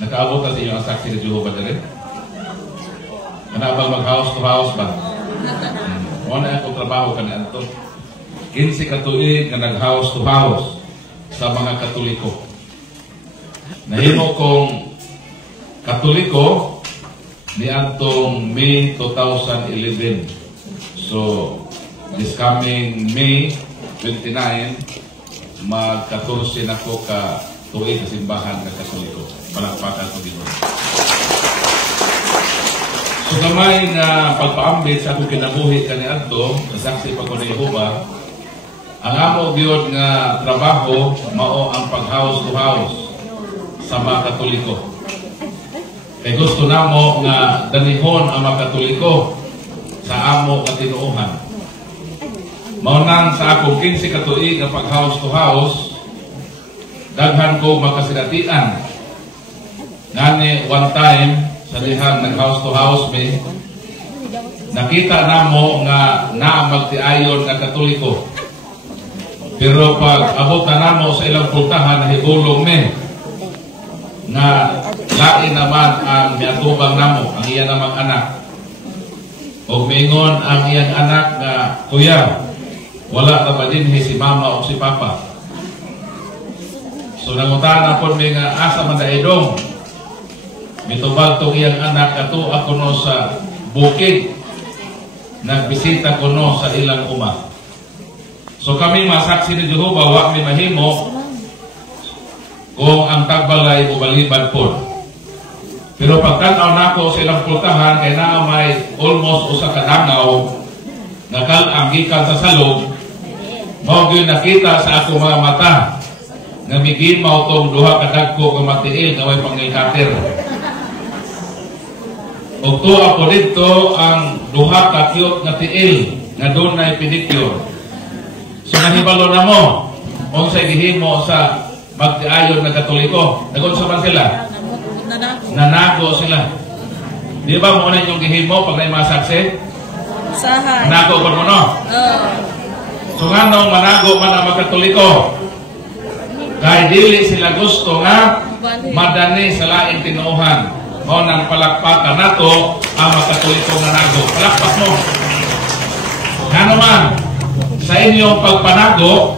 Nakaabot na sa inyo ang saksi ni Jehovah na rin? Manabang mag-house to house ba? Muna akong trabaho ka na ito. 15 katuig na nag-house to house sa mga Katoliko. Nahimo kong Katoliko ni atong May 2011. So, this coming May 29, mag-14 na ko ka tuig sa simbahan ng Katoliko. Palakpakan ko dito. So, kamay na pagpaambit sa akong kinabuhi kaniadto, saksi pa ko na Jehovah, ang amo gyud nga trabaho mao ang pag-house to house sa mga Katoliko. Kay gusto namo nga danihon ang mga Katoliko sa amo nga tinuohan. Mao nang sa akong 15 katuig nga pag-house to house, daghan ko makasinatian. Ngani one time sa dihang nag-house to house me, nakita namo nga naa magtiayon nga Katoliko. Pero pag abot na namo sa ilang pultahan, nahigulong me na lain naman ang miatubang namo, ang iya namang anak. O mingon ang iyang anak na, Kuya, wala ka ba din si mama o si papa? So nangutan ako may nga asa man daidong. Mitubag itong iyang anak ato ako no sa bukid. Nagbisita ko no sa ilang uma. So kami masaksi ni Jehovah, wak mi mahimo kung ang tagbalay ubalibad po. Pero pagkanaw na ako sa ilang pultahan, kaya na may almost usa ka dangaw na kalang gikan sa salog, mao gyud nakita sa ako mga mata nga migimaw tong duha ka dagko nga matiil nga way pangilkater. Ug tuwa po dito ang duha ka cute nga tiil nga doon na pedicure. So nahibalo na mo unsay gihimo sa magtiayon na Katoliko. Nagunsa man sila? Nanago sila. Di ba mo na yung gihimo pag na masaksi? Sahay. Nanago ko mo no? So nga nung manago man ang mga Katoliko, kahit dili sila gusto nga madani sa laing tinuuhan. O nang palakpakan nato ang mga Katoliko nanago. Palakpak mo. Nga naman, sa inyong pagpanago,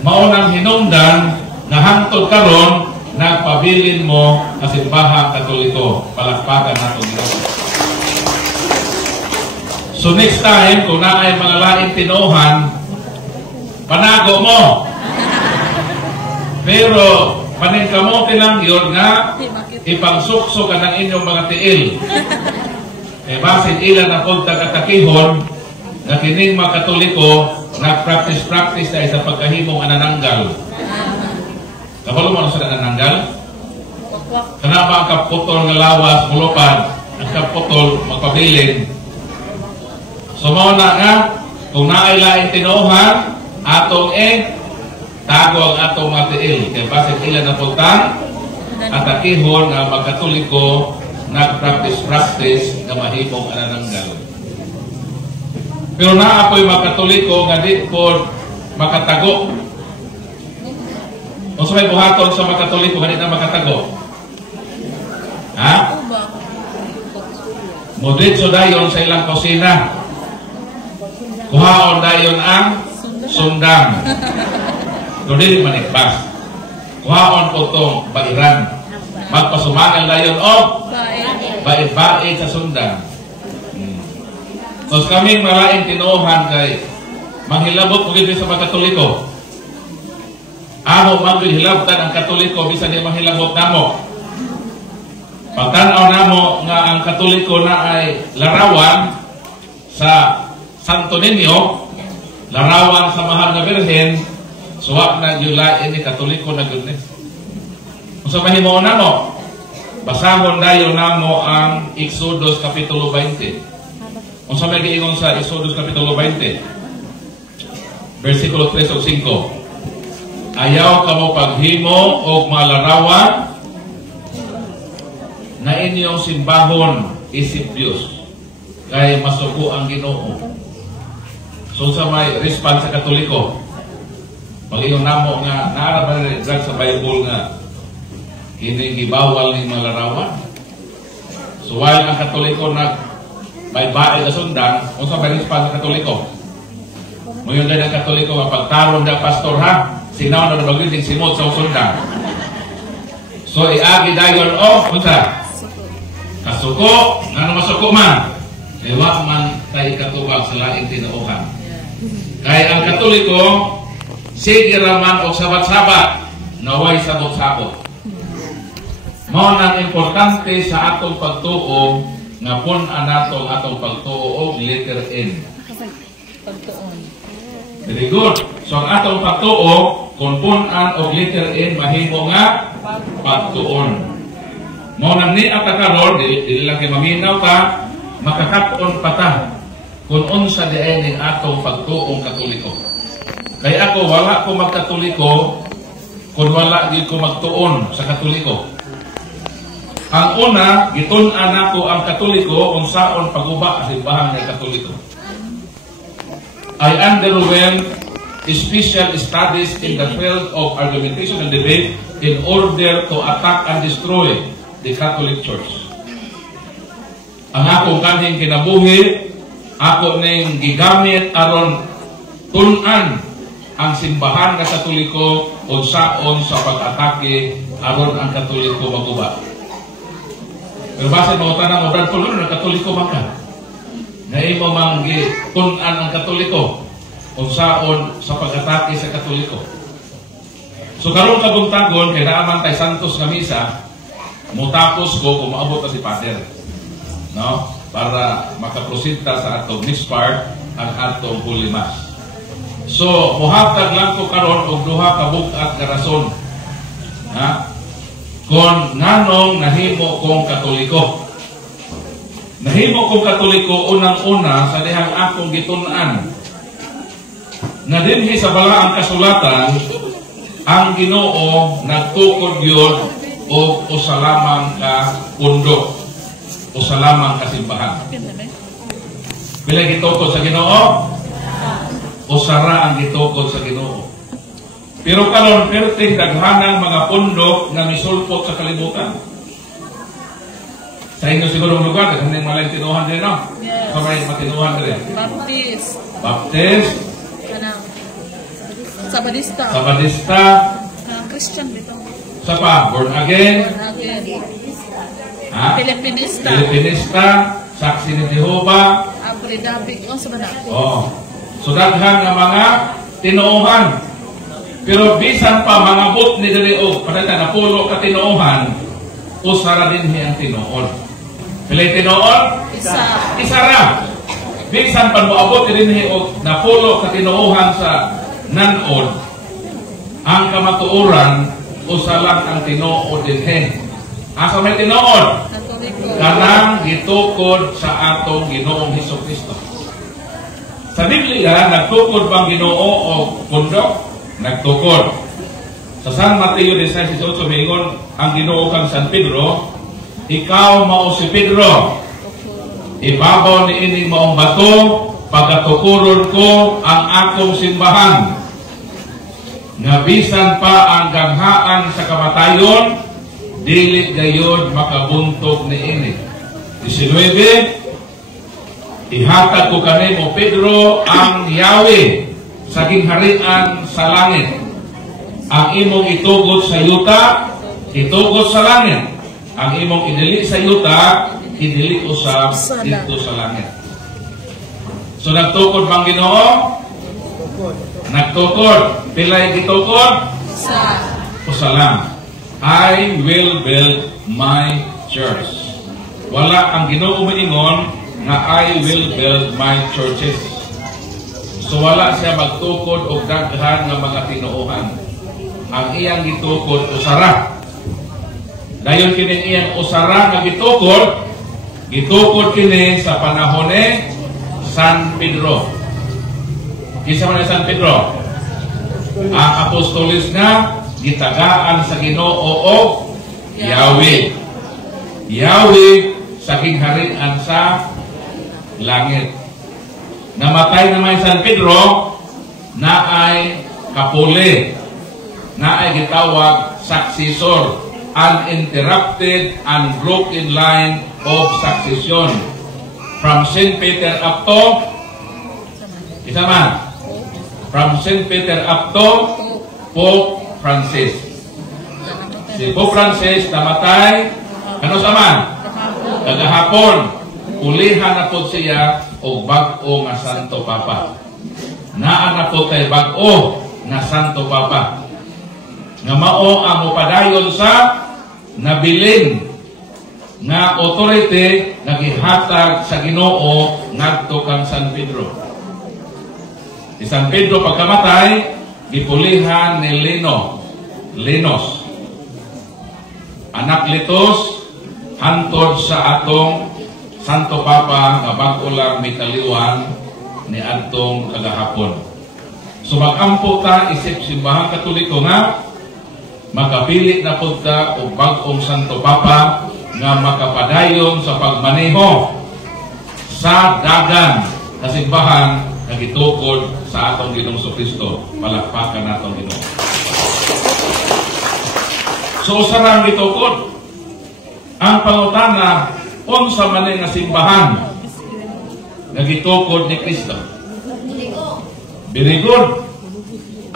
maunang hinungdan na hangtod karon nagpabilin mo ang simbahang Katoliko. Palakpakan nato dito. So next time, kung na ay mga laing tinuuhan, panago mo. Pero paningkamote lang yun nga ipangsukso ka ng inyong mga tiil. Eh basin ilan ang pagtagatakihon na kining mga Katoliko nag-practice na sa pagkahimong anananggal. Kabalo mo na sa anananggal? Kanaba ang kaputol ng lawas, mulupan, ang kaputol, magpabilin. So mo na nga, kung naailaing tinuuhan, atong tago ang atong mga tiil. Kaya basin ilan na pultang, atakihon nga mga Katoliko nag-practice na mahimong anananggal. Pero naa po'y mga Katoliko nga di po makatago. Kung sa may buhaton sa mga Katoliko, nga di na makatago. Ha? Muditso dayon sa ilang kusina. Kuhaon dayon ang sundang. Doon manikpas. Kuhaon po itong bairan. Magpasumangal dayon o bait-bait sa sundang. So kaming malaing tinuuhan kay manghilabot mo gid sa mga Katoliko. Amo manghilabtan ang Katoliko bisan di manghilabot namo. Pagtanaw namo nga ang Katoliko na ay larawan sa Santo Niño, larawan sa Mahal na Birhen, suwak na July ini Katoliko na gud ni. Kung sa mahimo namo, basahon dayon namo ang Exodus kapitulo 20. Kung sa may giingon sa Exodus Kapitulo 20, versikulo 3 o 5, ayaw ka mo paghimo o malarawan na inyong simbahon isip Diyos, kaya masuko ang Ginoo. So sa may response sa Katoliko, pag-ingon namo nga naara ba rin sa Bible nga gibawal ni mga larawan. So while ang Katoliko may bae na sundan, kung sa baris pa sa Katoliko. Ngayon din ang Katoliko, mapagtarong na pastor ha, sinaw na nabagiting simot sa sundan. So iagi dayon unsa? Kasuko, ano masuko man? Ewa man tayo katubag sa laing tinuuhan. Kaya ang Katoliko, sige raman o sabat-sabat, naway sabot-sabot. Mao nang importante sa atong pagtuo nga pun-an nato atong pagtuo og letter N. Pagtuon. Very good. So ang atong pagtuo kung pun-an og letter N mahimo nga pagtuon. Mao nang ni ang karon dili lang kay maminaw ka makakaton pata kung unsa diay ning atong pagtuong Katoliko. Kaya ako wala ko magkatoliko kung wala di ko magtuon sa Katoliko. Ang una, gitun-an ako ang Katoliko kung saon paguba sa simbahan ng Katoliko. I underwent special studies in the field of argumentation and debate in order to attack and destroy the Catholic Church. Ang akong kanhing kinabuhi, ako ning gigamit aron tun-an ang simbahan ng Katoliko kung saon sa pag-atake aron ang Katoliko maguba. Pero base mo tanang mo dan tulo ng Katoliko baka. Na imo manggi tun-an ang Katoliko kung saon sa pag-atake sa Katoliko. So karon kabuntagon kay naaman tay Santos nga misa, mutapos ko kung maabot na si Pader. No? Para makaproceed ta sa atong next part ang atong Holy Mass. So muhatag lang ko karon og duha ka bug-at nga rason. Ha? Kung nganong nahimo kong Katoliko. Nahimo kong Katoliko unang-una sa dihang akong gitun-an. Na dinhi sa balaang kasulatan, ang Ginoo nagtukod yun o usa lamang ka pundo, usa lamang ka simbahan. Bila gitukod sa Ginoo? Usara ang gitukod sa Ginoo. Pero karon perting daghanang mga pundok na misulpot sa kalibutan. Sa inyo siguro lugar, daghanang malayang tinuhan din, no? Yes. Sa may matinuhan din. Baptist. Baptist. Kanang Sabadista. Sabadista. Kanang Christian dito. Sa pa, born again. Ha? Filipinista. Filipinista. Saksi ni Jehovah. Abridabi. O, sa bana. Oh. So daghan nga mga tinuuhan. Pero bisan pa mga but ni diri og padata na pulo ka tinuohan, usara din ang tinuod. Pilay tinuod? Isa ra. Bisan pa moabot din og napulo ka tinuohan sa nanod, ang kamatuoran usa lang ang tinuod dinhi. Asa may tinuod? Kanang gitukod sa atong Ginoong Hesukristo. Sa Biblia nagtukod bang Ginoo og pundok? Nagtukod. Sa San Mateo 16:18 mingon ang Ginoo kang San Pedro, ikaw mao si Pedro. Ibabaw ni ining maong bato, pagatukuron ko ang akong simbahan. Nga bisan pa ang ganghaan sa kamatayon, dili gayud makabuntog ni ini. 19, ihatag ko kanimo Pedro ang Yahweh sa gingharian sa langit. Ang imong itugot sa yuta, itugot sa langit. Ang imong idili sa yuta, idili usab dito sa langit. So nagtukod bang Ginoo? Nagtukod. Pilay gitukod? Usa lang. I will build my church. Wala ang Ginoo moingon na I will build my churches. So wala siya magtukod og daghan nga mga tinuohan. Ang iyang gitukod usara. Dayon kini iyang usara nga gitukod kini sa panahon ni San Pedro. Kisa man San Pedro? Ang apostolis nga gitagaan sa Ginoo og Yahweh. Yahweh sa gingharian sa langit. Namatay naman San Pedro na ay kapuli, na ay gitawag saksisor, uninterrupted, unbroken line of succession from St. Peter up to isa man. From St. Peter up to Pope Francis. Si Pope Francis namatay ano sa man? Kagahapon. Ulihan na po siya o bag-o nga Santo Papa. Naa na po kay bag-o nga Santo Papa. Nga mao ang mupadayon sa nabilin nga authority nagihatag sa Ginoo ngadto kang San Pedro. Si San Pedro pagkamatay gipulihan ni Linos anak Litos hantod sa atong Santo Papa nga bag-o lang may kaliwan ni adtong kagahapon. So magampo ta isip simbahang Katoliko nga makapili na po ta o bag-ong Santo Papa nga makapadayon sa pagmaneho sa dagan na simbahan na gitukod sa atong Ginoong Kristo. Palakpakan natong Ginoo. So sarang gitukod ang pangutana unsa man nga simbahan nga gitukod ni Kristo. Very good.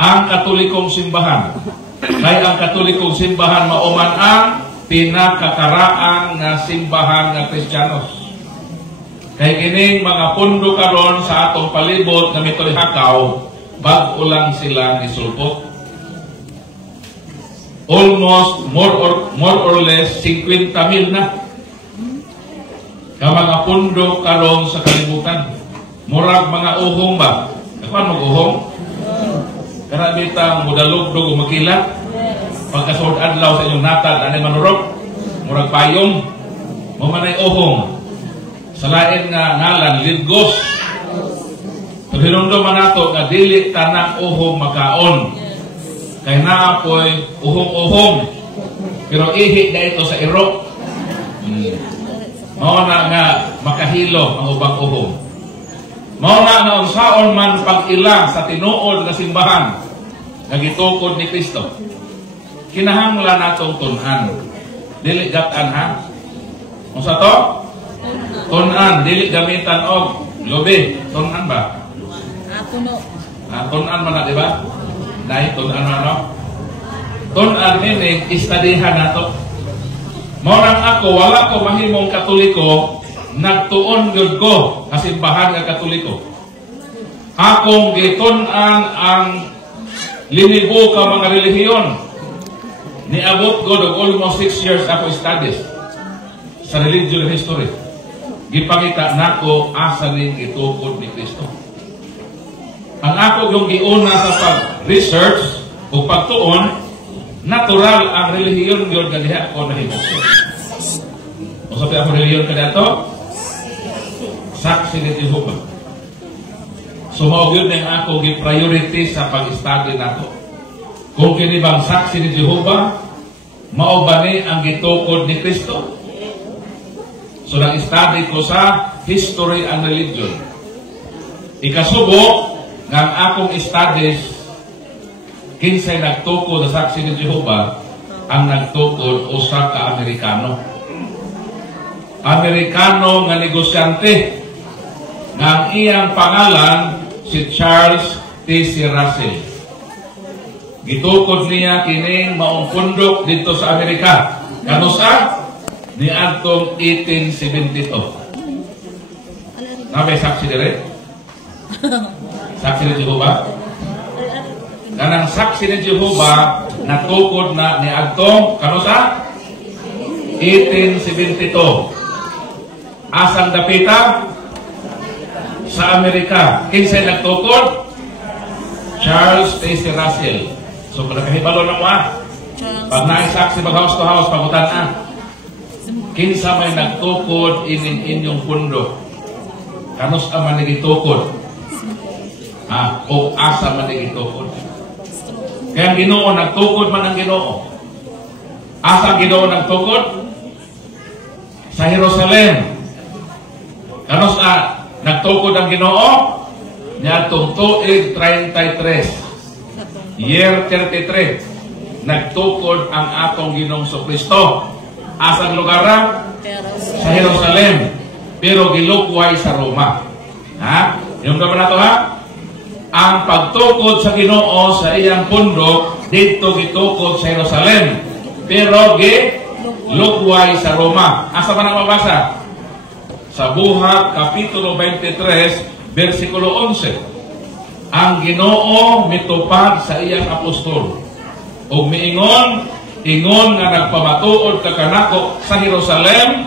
Ang Katolikong simbahan. Kay ang Katolikong simbahan mauman ang pinakakaraan nga simbahan nga Kristiyanos. Kay kining mga pundo karon sa atong palibot nga mitoy hakaw, bag-o lang sila nisulpot. Almost more or less 50,000 na. Ka mga pundo karon sa kalibutan. Murag mga uhong ba? Ako ano uhong? Karabitang mudalog-dog o makilat. Pagkasod adlaw sa inyong natad, anay manurog. Murag payong. Mamanay uhong. Sa lain nga ngalan, lidgos. Pero hinungdo man nato nga dili tanang uhong makaon. Kaya naapoy uhong-uhong. Pero ihi na ito sa iro. Mao na nga makahilo ang ubang uhong. Mao na unsaon man pag-ila sa tinuod nga simbahan nga gitukod ni Kristo. Kinahanglan natong tun-an. Dili gatan ha. Unsa to? Tun-an, dili gamitan og lobe. Tun-an ba? Tuno. Tun-an man na, di ba? Dahil tun-an man, no? Tun-an meaning istadihan nato. Maurang ako, wala ko mahimong Katoliko, nagtuon gyud ko sa simbahan nga Katoliko. Akong gitun-an ang linibo ka mga relihiyon. Niabot ko og almost 6 years ako studies sa religious history. Gipangita nako asa ning gitukod ni Kristo. Ang ako yung giuna sa pag-research o pagtuon, natural ang relihiyon yun na diha ako nahimok. O sabi ako relihiyon ka dato? Saksi ni Jehovah. So mao yun na ako gi-priority sa pag-study nato. Kung kinibang saksi ni Jehovah, mao ba ni ang gitukod ni Kristo? So nag-study ko sa history and religion. Ikasubo ng akong studies, kinsay nagtukod sa saksi ni Jehovah, ang nagtukod usa ka Amerikano. Amerikano nga negosyante nga ang iyang pangalan si Charles T.C. Russell. Gitukod niya kining maong pundok dito sa Amerika. Kanusa? Ni adtong 1872. Nabay saksi dire? Saksi ni Jehovah? Kanang saksi ni Jehovah natukod na ni adtong kanusa? 1872. Asang dapita? Sa Amerika. Kinsay nagtukod? Charles T.C. Russell. So kung nakahibalo na mo pag naisaksi mag house to house, pagutan na. Kinsa may nagtukod inyong pundo? Kanus man nagitukod? O asa man nagitukod? Kaya ang Ginoo nagtukod man ang Ginoo. Asa ang Ginoo nagtukod? Sa Jerusalem. Kanus nagtukod ang Ginoo? Niadtong tuig 33. Year 33. nagtukod ang atong Ginoong Kristo. Asang lugar ra? Sa Jerusalem. Pero gilukway sa Roma. Ha? Yung ka na to, ha? Ang pagtukod sa Ginoo sa iyang pundok, dito gitukod sa Jerusalem. Pero gilukway sa Roma. Asa ba na mabasa? Sa Buhat, Kapitulo 23, versikulo 11. Ang Ginoo mitupad sa iyang apostol. O miingon, ingon nga nagpamatuod ka kanako sa Jerusalem,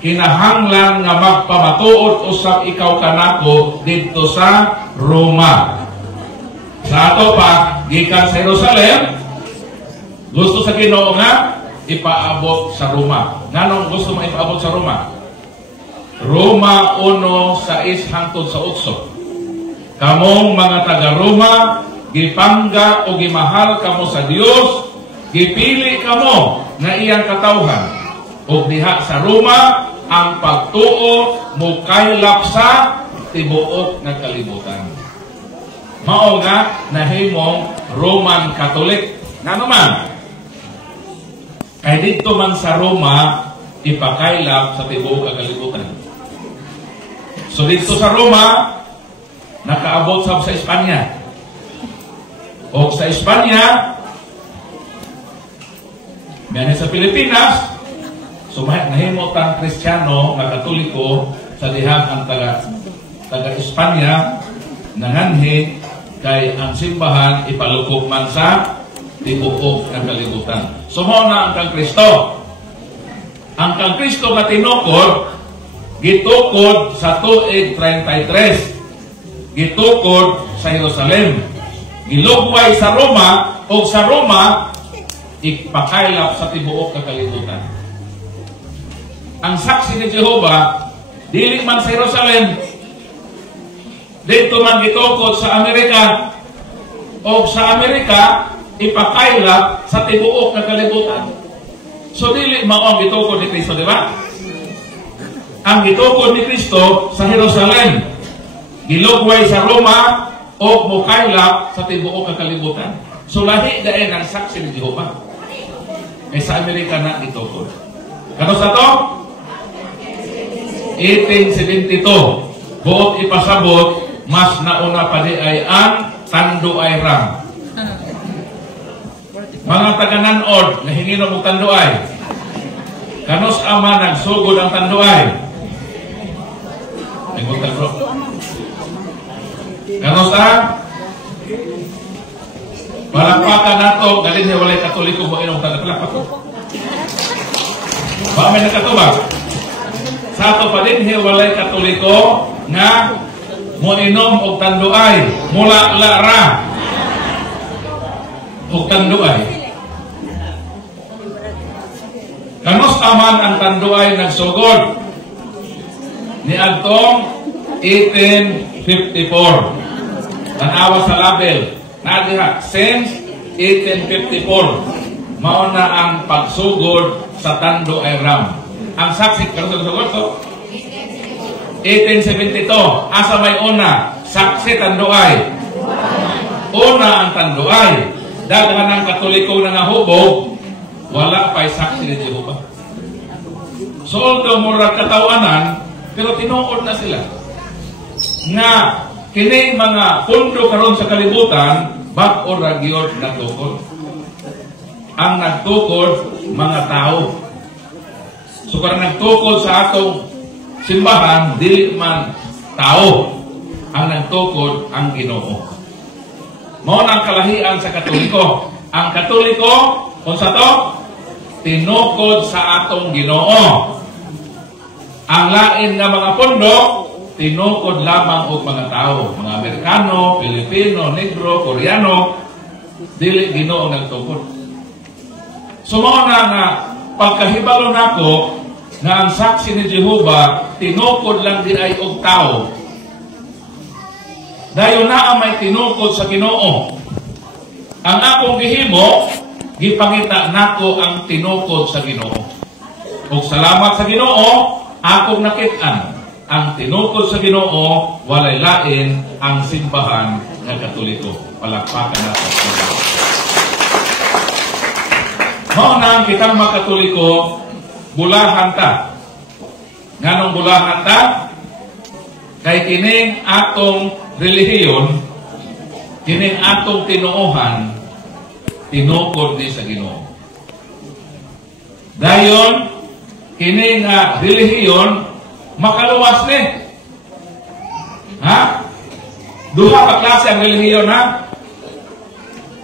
kinahanglan nga magpamatuod usab ikaw kanako dito sa Roma. Sa ato pa, gikan sa Jerusalem, gusto sa Ginoo nga ipaabot sa Roma. Nganong gusto mo ipaabot sa Roma? Roma 1:6 hangtod sa 8. Kamong mga taga-Roma, gipangga o gimahal kamo sa Dios, gipili kamo nga iyang katawhan. O diha sa Roma, ang pagtuo mo kaylap sa tibuok nga kalibutan. Mao nga nahimong Roman Catholic. Nga naman, kay dito man sa Roma, ipakaylap sa tibuok nga kalibutan. So dito sa Roma, nakaabot sa Espanya. O sa Espanya, may sa Pilipinas, so nahimot ang Kristiyano na Katoliko sa dihang ang taga-Espanya nanganhi kay ang simbahan ipalukok man sa tibuok ng kalibutan. So mo na ang kang Kristo. Ang kang Kristo na tinukod, gitukod sa tuig 33. Gitukod sa Jerusalem. Gilugway sa Roma, o sa Roma, ipakaylap sa tibuok ng kalibutan. Ang saksi ni Jehovah, dili man sa Jerusalem, dito man gitukod sa Amerika, o sa Amerika, ipakaylap sa tibuok ng kalibutan. So dili maong gitukod ni Kristo, di ba? Ang gitukod ni Kristo sa Jerusalem, gilugway sa Roma, o mukaylap sa tibuok ng kalibutan. So lahi dahil ang saksi ni Jehovah. May sa Amerika na gitukod. Kano sa to? 1872. Buot ipasabot, mas nauna pa di ay ang Tanduay Ram. Mga taga-nanod, nahingino mo Tanduay. Kanos ama nagsugod ang Tanduay? Nagpunta bro. Kanos palakpakan nato, galing niya walay Katoliko mo inong palakpak ko. Ba may nakatubag? Sa ato pa din niya walay Katoliko nga mo inom og Tanduay, mula lara og Tanduay. Kanos aman ang Tanduay nagsugod? Ni adtong 1854. Tanawa sa label. Nadiha, since 1854, mao na ang pagsugod sa Tanduay Ram. Ang saksi, karon sugod to? 1872. Asa may una? Saksi Tanduay. Una ang Tanduay. Daghan ang Katoliko na nahubog, wala pa'y saksi ni Jehovah. So, although murag katawanan, pero tinuod na sila. Nga, kini mga pundo karon sa kalibutan, bag-o ragyod nagtukod. Ang nagtukod, mga tao. So, karang nagtukod sa atong simbahan, dili man tao. Ang nagtukod, ang Ginoo. Mao ang kalahian sa Katoliko. Ang Katoliko, kung sa to, tinukod sa atong Ginoo. Ang lain nga mga pundok, tinukod lamang og mga tao, mga Amerikano, Pilipino, Negro, Koreano, dili Ginoo nagtukod. So mao na nga pagkahibalo nako nga ang saksi ni Jehovah tinukod lang di ay og tao. Dayon na may tinukod sa Ginoo. Ang akong gihimo, gipangita nako ang tinukod sa Ginoo. Ug salamat sa Ginoo, akong nakit-an ang tinukod sa Ginoo, walay lain ang simbahan ng Katoliko. Palakpakan natin. Maunang kitang mga Katoliko, bulahan ta. Nganong bulahan ta? Kay kining atong relihiyon, kining atong tinuohan, tinukod ni sa Ginoo. Dayon, kining relihiyon, makaluwas ni. Ha? Duha pa klase ang relihiyon, ha?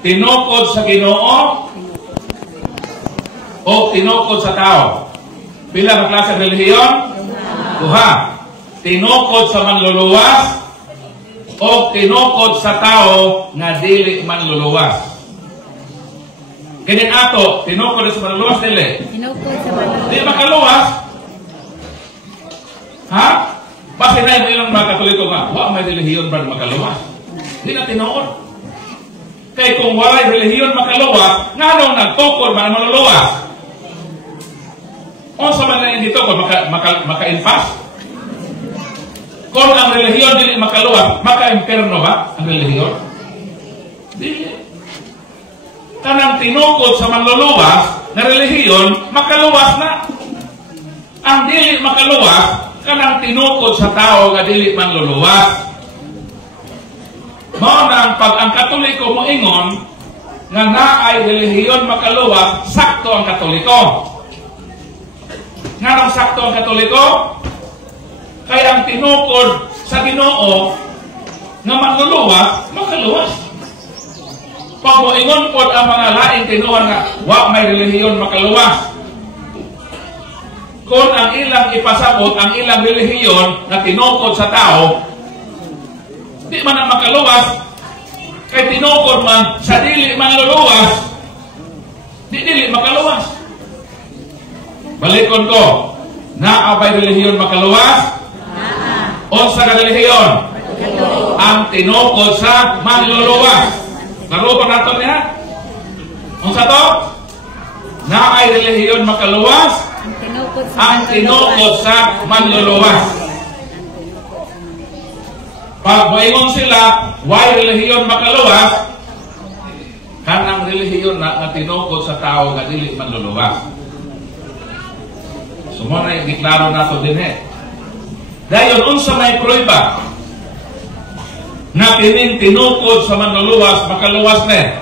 Tinukod sa Ginoo o tinukod sa tao. Pila ka klase ang relihiyon? Duha. Tinukod sa manluluwas o tinukod sa tao nga dili manluluwas. Kinin ato, tinukod sa manluluwas dili. Tinukod sa manluluwas. Di makaluwas. Ha? Bakit na yung ilang mga Katoliko nga, wa may relihiyon ba makaluwas? Di na tinuod. Kaya kung walay relihiyon makaluwas, nga nung nagtukod man manluluwas. O sa man na yung dito, maka-inpas? Kung ang relihiyon dili makaluwas, maka-imperno ba ang relihiyon? Dili. Kanang tinukod sa manluluwas na relihiyon, makaluwas na. Ang dili makaluwas, kanang tinukod sa tao nga dili manluluwas. Mao nang pag ang Katoliko moingon nga naay relihiyon makaluwas, sakto ang Katoliko. Nganong sakto ang Katoliko? Kaya ang tinukod sa Ginoo nga manluluwas, makaluwas. Pag moingon pod ang mga laing tinuan nga wa may relihiyon makaluwas. Kung ang ilang ipasabot ang ilang relihiyon na tinukod sa tao, di man ang makaluwas. Kay tinukod man sa dili manluluwas, dili makaluwas. Balikon ko, naabay relihiyon makaluwas? O sa relihiyon? Ang tinukod sa manluluwas. Narupa nato niya? Ang sa to? Naay relihiyon makaluwas? Ang tinukod sa manluluwas. Pag maingon sila, why relihiyon makaluwas? Kanang relihiyon na tinukod sa tao nga dili manluluwas. Sumuna yung giklaro nato din Dayon, unsa may prueba na kining tinukod sa manluluwas, makaluwas na.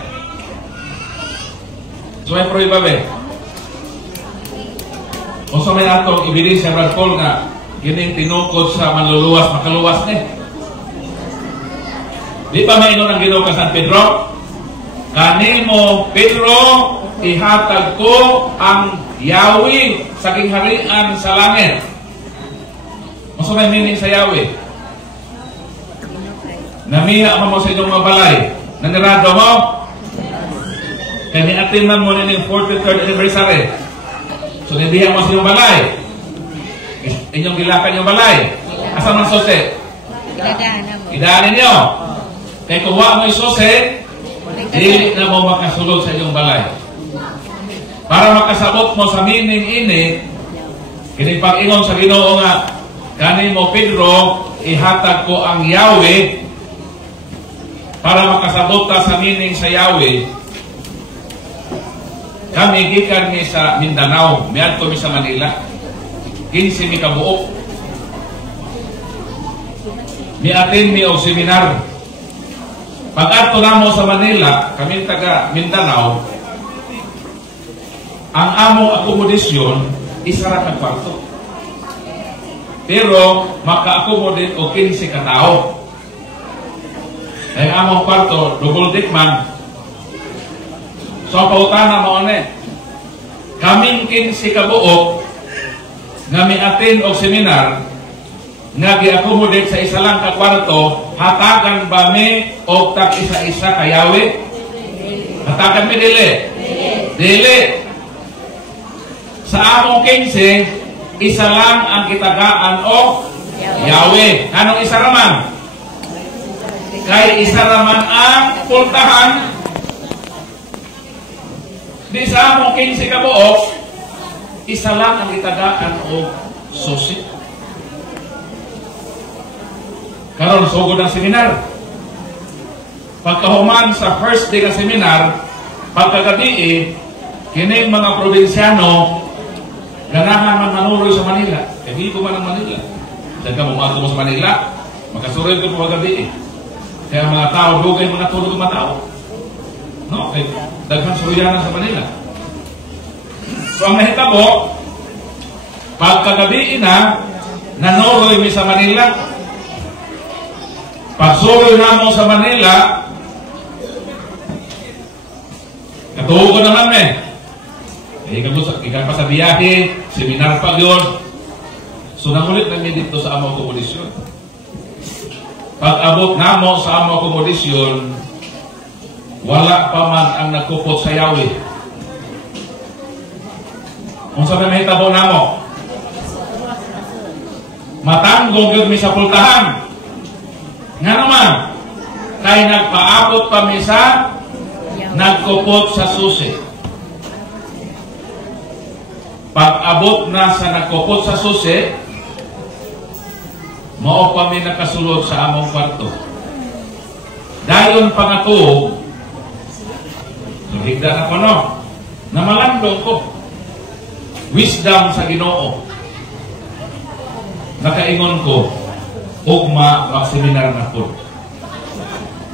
So may prueba ba? Unsa may atong ebidensya Brad Paul nga kining tinukod sa manluluwas, makaluwas na. Di pa maingon ang Ginoo ka San Pedro? Kanimo, Pedro, ihatag ko ang Yahweh sa kingharian sa langit. Unsa may meaning sa Yahweh? Namiya mo sa inyong mabalay. Nanirado mo? Kaya niatiman mo nining 43rd anniversary. So nibihan mo sa inyong balay. Inyong gilakan yung balay. Asa man sose? Idaan ninyo. Kaya kung wa mo isose, dili na mo makasulod sa inyong balay. Para makasabot mo sa meaning ini, kining pag-ingon sa Ginoo nga, kanimo Pedro, ihatag ko ang Yahweh. Para makasabot ta sa meaning sa Yahweh, kami gikan mi sa Mindanao, miadto mi sa Manila. 15 mi kabuok. Miatin mi og seminar. Pag-adto namo sa Manila, kami taga Mindanao, ang among akomodasyon isa ra ka kwarto. Pero maka-accommodate og 15 ka tawo. Ay among kwarto, double deck man. So pautana mo ane. Kaming 15 ka buok nga mi-attend og seminar nga gi-accommodate sa isa lang ka kwarto, hatagan ba mi og tag isa-isa ka Yahweh? Hatagan mi dili? Dili. Sa among 15, isa lang ang kitagaan o Yahweh. Anong isa raman? Kay isa raman ang pultahan. Di sa among 15 ka buok, isa lang ang kitagaan o susi. Karon sugod ang seminar. Pagkahuman sa first day ng seminar, pagkagabi Kining mga probinsyano, ganahan man manuroy sa Manila. Hindi ko man ang Manila. Diyan ka mumato mo sa Manila, makasuroy ko po gabi eh. Kaya mga tao, dugay mga tulog mga tao. No? Eh, daghang suruyanan sa Manila. So ang nahitabo, pagkagabi na, nanuroy mi sa Manila. Pagsuroy na mo sa Manila, katuho ko naman ikan pa sa biyahe, seminar pa yun. So nangulit na dito sa among akomodisyon. Pag-abot na mo sa among akomodisyon, wala pa man ang nagkupot sa yawi. Kung sa mahitabo na mo, matanggong yun mi sa pultahan. Nga naman, kay nagpaabot pa mi sa nagkupot sa susi. Pag-abot na sa nagkupot sa susi, mao pa mi nakasulod sa among kwarto. Dayon pangatuog, higda na ko no, namalandong ko. Wisdom sa Ginoo. Nakaingon ko, ugma magseminar na po.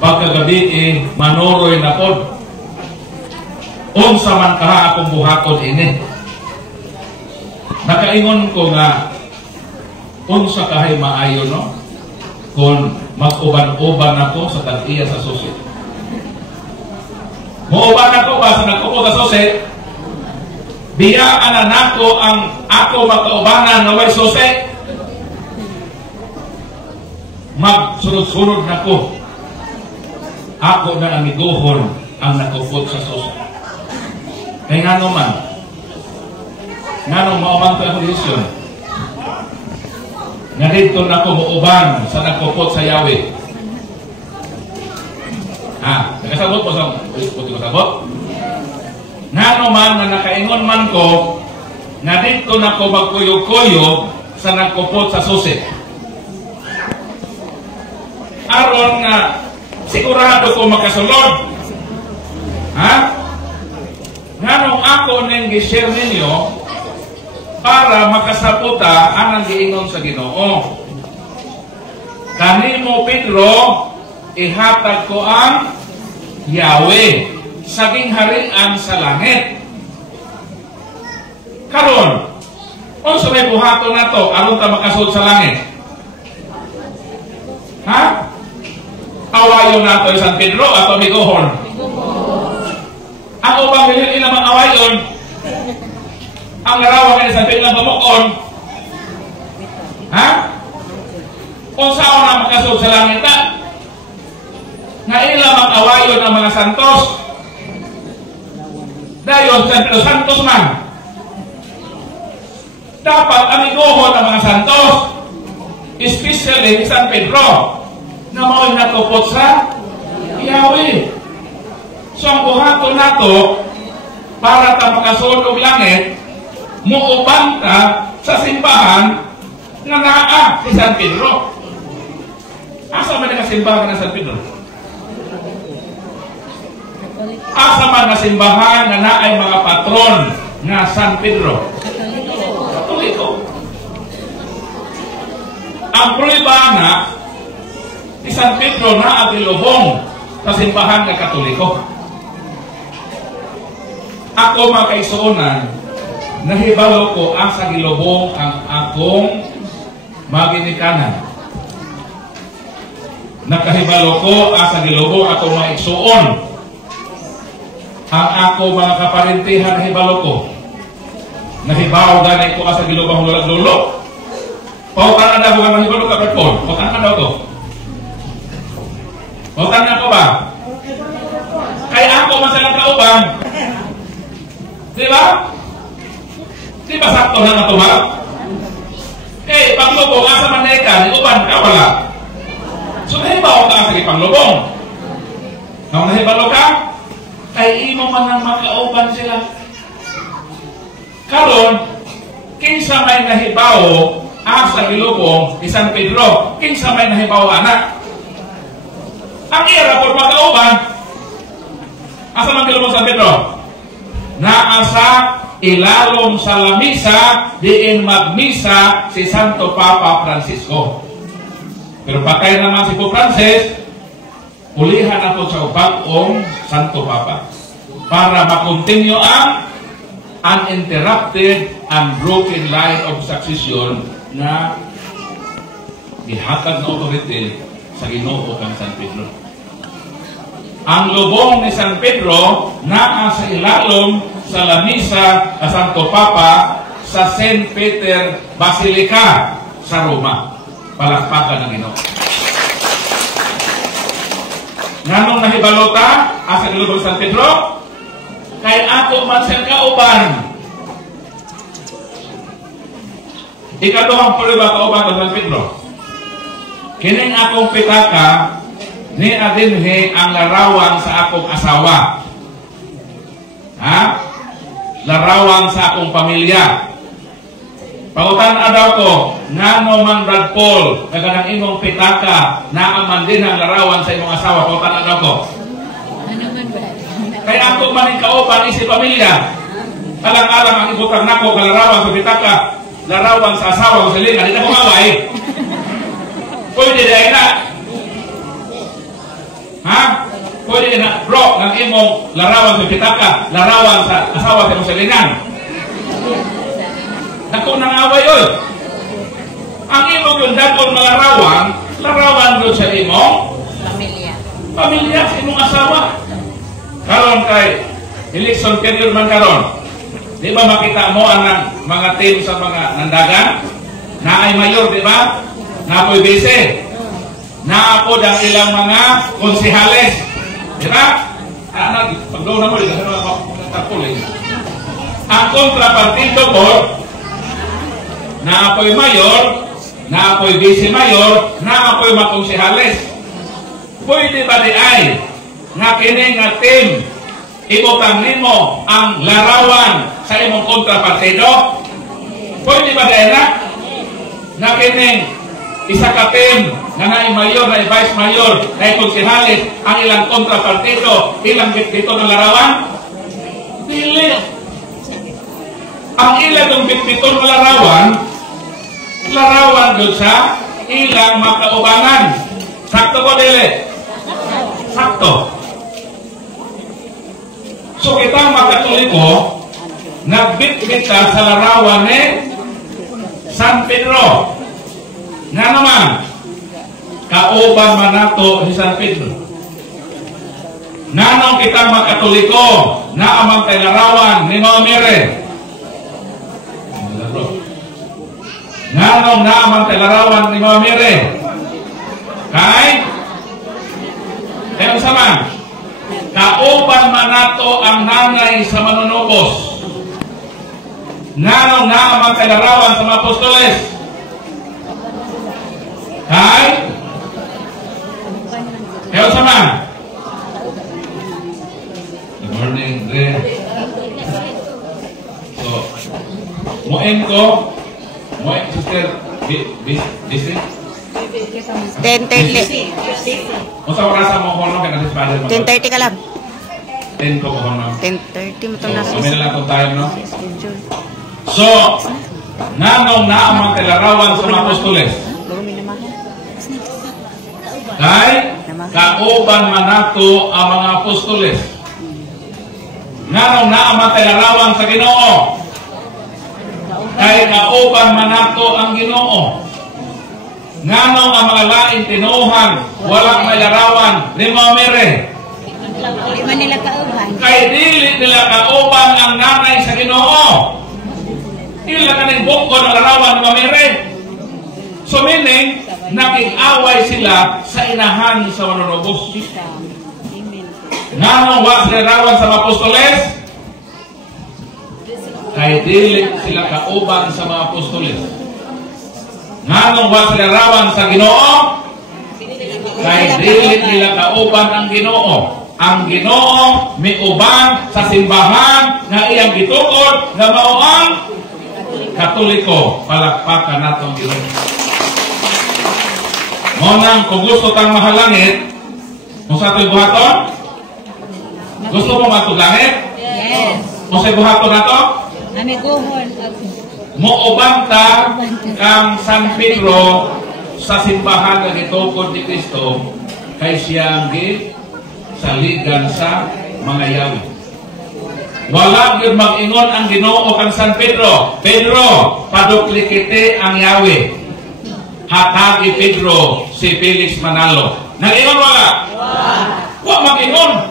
Pagkagabi manuroy na po. Unsa man kaha akong buhaton ini. Nakaingon ko nga, unsa kahay maayo no? Kung mag-uban-uban ako sa tag-iya sa susi. Muuban ako ba sa nag-upo sa susi? Biyaan na nako ang ako magkaubanan na way susi. Magsunod-sunod na ko. Ako na ang iguhon ang nakupot sa susi. Kaya nga naman, nga nung maubang ko ang desisyon, nga dito na ko muuban sa nakupot sa yawi. Nakasabot po sa puti ko sabot? Nga naman na nakaingon man ko, nga dito na ko magkuyog-kuyog sa nakupot sa susi. Aron nga sigurado ko makasulod. Nga nung ako nang gi-share ninyo para makasaputa ang giingon sa Ginoo. Kanimo Pedro, ihatag ko ang Yahweh, saging harian sa langit. Karon, unsa may buhaton nato aron ta makasud sa langit? Awayon nato San Pedro ato miguhon. Ang ubang bilhin ilang mga awayon, ang larawan ni San Pedro bamukon. Kung saan na makasud sa langit nga ilang mga awayon ang mga santos. Dayon San Pedro santos man. Dapat amiguhon ang mga santos, especially San Pedro, na mao'y natupot sa Yahweh. So ang buhaton nato para ta makasud og langit, muuban ta sa simbahan nga naa si San Pedro. Asa man nga simbahan ng San Pedro? Asa man nga simbahan nga naay mga patron nga San Pedro? Katoliko. Ang prueba na si San Pedro naa gilubong sa simbahan nga Katoliko. Ako makaisunan, nahibalo ko asa gilubong ang akong maginikanan. Nakahibalo ko asa gilubong akong maigsuon. Ang ako mga kaparintihan nahibalo ko. Nahibaw ganay ko asa gilubong lulo. Pautan na daw nga nahibalo ka, Bertol. Pautan na daw to. Pautan na ko ba? Kaya ako masalang kaubang. Diba? Diba sakto na natumak? Panglubong, asa man na ika, uban ka wala. So nahibaw ka sa panglubong. Nang nahibalo ka, kay imo man ang makauban sila. Karon, kinsa may nahibaw asa gilubong ni San Pedro, kinsa may nahibaw anak. Ang ira por makauban, asa man gilubong San Pedro? naa sa ilalom sa lamisa diin magmisa si Santo Papa Francisco. Pero patay naman si Pope Francis, ulihan ako sa bagong Santo Papa para makontinue ang uninterrupted and broken line of succession na gihatag na authority sa Ginoo kang San Pedro. Ang lubong ni San Pedro naa sa ilalom sa lamisa sa Santo Papa sa St. Peter Basilica sa Roma. Palakpakan ng Ginoo. Nganong nahibalota asa lubong San Pedro? Kay ako man sa kauban. Ikaduhang puluba kauban sa San Pedro. Kining akong pitaka ni adinhe ang larawan sa akong asawa. Ha? Larawan sa akong pamilya. Pautan adaw ko, ngano man Brad Paul, kaganang imong pitaka, naaman din ang larawan sa imong asawa. Pautan adaw ko. Ano man ba? Kaya ako man yung kauban isip pamilya. Alang-alang ang ibutang nako kalarawan sa pitaka, larawan sa asawa ko sa linga, hindi na kumaway. Pwede dahil na. Ha? Pwede na, bro, ng imong larawan sa pitaka, larawan sa asawa sa linga. Dako nang away yun. Ang imong yung dakong larawan doon sa imong pamilya sa imong asawa. Karon kay election period man karon. Di ba makita mo ang mga team sa mga nandagan? Naay mayor, di ba? Naapoy bise. Naapod ang ilang mga konsihales. Di ba? Pagdaw na mo, di ba? Ang kontrapartido board, naapoy mayor, naapoy vice mayor, naapoy mga konsihales. Pwede ba di ay nga kini nga team ibutang nimo ang larawan sa imong kontrapartido? Pwede ba di na kini isa ka team nga naay mayor, naay vice mayor, naay konsihales, ang ilang kontrapartido, ilang dito ng larawan? Dili. Ang ilang bitbiton ng larawan doon sa ilang makaubanan. Sakto ko dili? Sakto. So kita makatoliko, nagbitbit sa larawan ni San Pedro. Nga naman, kauban man nato si San Pedro. Nanong kita makatoliko, naamang kay larawan ni Mama Mary. Nanong naamang kay larawan ni Mama Mary. Kaya sama, kauban man nato ang nanay sa manunubos. Nanong naamang kay larawan sa mga apostoles. Kaya sama. Good morning, Dre. So, sister, busy? 10:30. Kung sa oras mo ko kaya natin sa 10:30 ka lang. 10 ko ko 10:30 mo So, itong nasa kami na lang itong time, no? schedule. So, nanong naamang kalarawan sa mga apostoles. Kay, kauban man nato ang mga apostoles. Nanong naamang kalarawan sa Ginoo. Kay kauban man nato ang Ginoo. Nganong ang mga laing tinuhan, walang may larawan, ni Mama Mary. Di man nila kauban. Kay dili nila kauban ang nanay sa Ginoo. Ila ka ng bukod ng larawan ni Mama Mary. So meaning, nakig-away sila sa inahan sa manunubos. Nganong wa sila larawan sa mga apostoles? Kay dili sila kauban sa mga apostoles. Nganong wa sila larawan sa Ginoo? Kay dili nila kauban ang Ginoo. Ang Ginoo miuban sa simbahan nga iyang gitukod nga mao ang Katoliko. Palakpakan natong Ginoo. Monang kung gusto kang mahalangit, kung sa ito'y buhaton, gusto mo matulangit? Yes. O sa buhaton na to? Amiguhon. Moobanta ang San Pedro sa simbahan na gitukod ni Kristo kay siyang saligan sa mga yawi. Wala yun mag-ingon ang Ginoo kang San Pedro. Pedro, paduplikite ang yawi. Hatagi Pedro si Felix Manalo. Nag-ingon wala? Wa mag-ingon.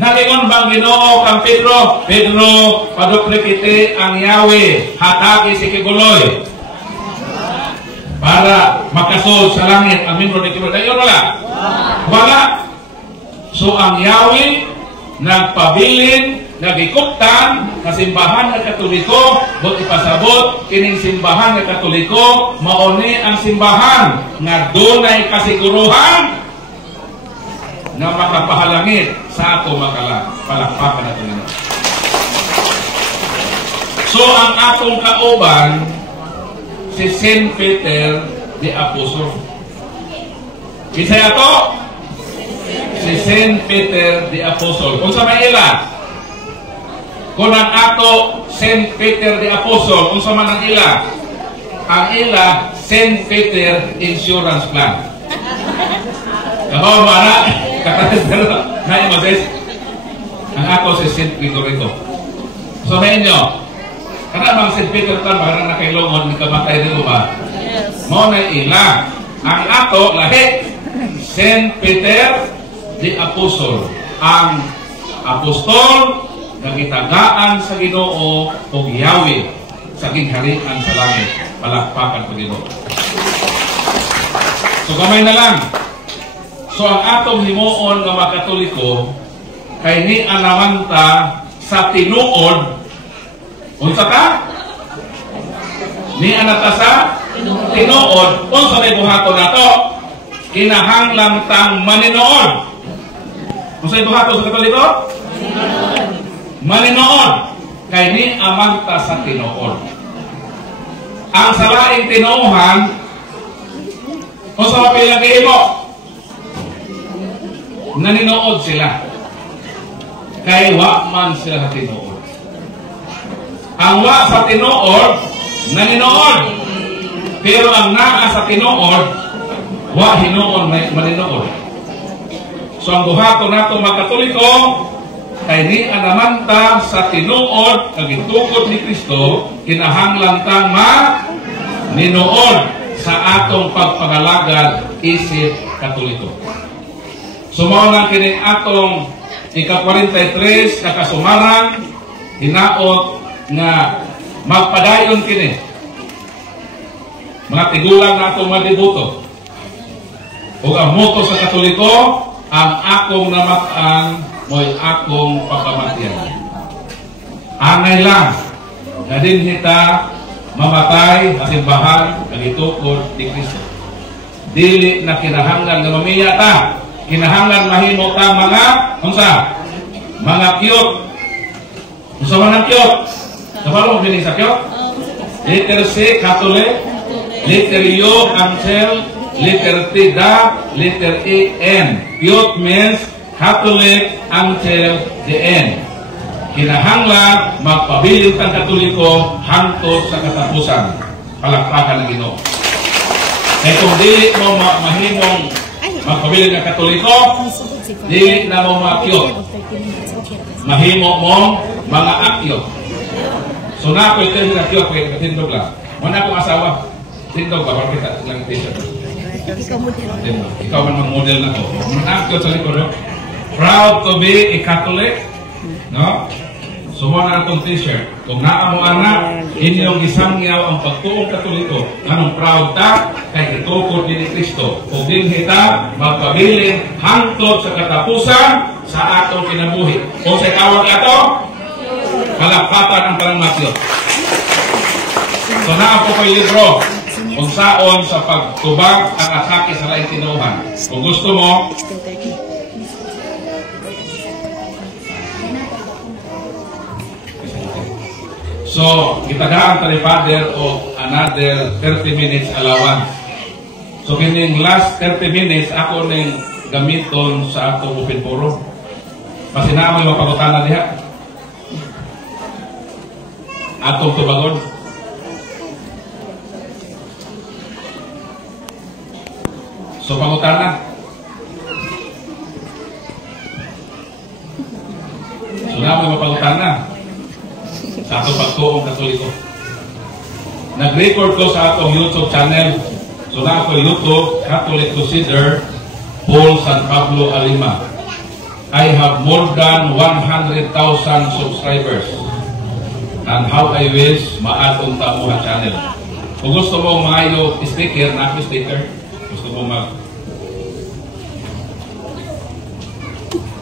Nag-ingon bang Ginoo kang Pedro? Pedro, paduplikite ang yawi. Hatagi si Kiguloy. Para makasol sa langit ang membro ni Kiguloy. Nag-ingon wala? Wala. So ang yawi nagpabilin, nagikuptan na simbahan ng Katoliko, but ipasabot kining simbahan ng Katoliko, mauni ang simbahan nga dunay kasiguruhan na makapahalangit sa ato palakpakan na ito. So ang atong kauban si Saint Peter the Apostle. Kisay ato? Si Saint Peter the Apostle. Kung sa may ila, kung ang ato Saint Peter the Apostle, kung sa man ang ila, Saint Peter Insurance Plan. Kabaw ba na? Kakatas na yung masis. Ang ato si Saint Gregorio. So may inyo, kana bang Saint Peter Plan, baka na nakailongon, nagkamatay rin ba? Yes. Mo na ila. Ang ato, lahi, Saint Peter the Apostle, ang apostol na gitagaan sa Ginoo o giyawi sa gingharian sa langit. Palakpakan ko Ginoo. So gamay na lang. So ang atong himuon nga mga Katoliko kay ni anamanta sa tinuod. Unsa ta? Ni anata sa tinuod. Unsa may buhaton nato? Kinahanglan tang maninood. Kung sa'yo buhato sa Katoliko? Maninood. Kay ni amanta sa tinuod. Ang salaing tinuuhan, kung sa mapilagay mo, naninood sila. Kay wa man sila sa tinuod. Ang wa sa tinuod, naninood. Pero ang naa sa tinuod, wa hinuon maninood. So ang buhaton nato mga Katoliko kay ni anamanta sa tinuod ang gitukod ni Kristo, kinahanglan tang maninood sa atong pagpangalagad isip Katoliko. So mao na kini atong ika-43 na kasumaran, hinaot nga magpadayon kini mga tigulang na atong madibuto o ang moto sa Katoliko, ang akong namat-an mo'y akong pagkamatyan. Angay lang na din kita mamatay sa simbahan ng itukod ni Kristo. Dili na kinahanglan na mamiya ta. Kinahanglan mahimo ta mga cute. Unsa man ang cute? Kapalo mo bining sa cute? Letter C, Catholic. Letter U, Angel. Letter T, Da. Letter E, N. Cute means Catholic until the end. Kinahanglan magpabilin kang Katoliko hangtod sa katapusan. Palakpakan ng Ginoo. Kaya kung dili mo mahimong magpabilin kang Katoliko, dili na mo ma-cute. Mahimo mong mga akyo. So na ako ito na cute, kaya katindog lang. Mana akong asawa. Tindog ba? Bakit kita lang t-shirt? Ikaw man mag-model na ko. Mga akyo sa likod. Proud to be a Catholic. No? So mo na itong t-shirt. Kung naa mo anak, inyong isangyaw ang pagtuong Katoliko. Anong proud ta? Kay itukod ni Kristo. Kung din kita, magpabilin hangtod sa katapusan sa atong kinabuhi. Kung sa kawag ato, kalapatan ang parang matyo. So naa po kayo libro kung saon sa pagtubag ang atake sa laing tinuhan. Kung gusto mo, so, gitagaan ta ni Father o another 30 minutes allowance. So, kining last 30 minutes, ako ning gamiton sa atong open forum. Kasi na may mapagutana diha. atong tubagon. So pangutana. So na mo mapangutana sa atong pagtuong Katoliko. Nag-record ko sa atong YouTube channel. So na ako YouTube, Catholic Crusader, Paul San Pablo Alima. I have more than 100,000 subscribers. And how I wish maatong ta mo ang channel. Kung gusto mo maayo sticker, na ako sticker. Gusto mo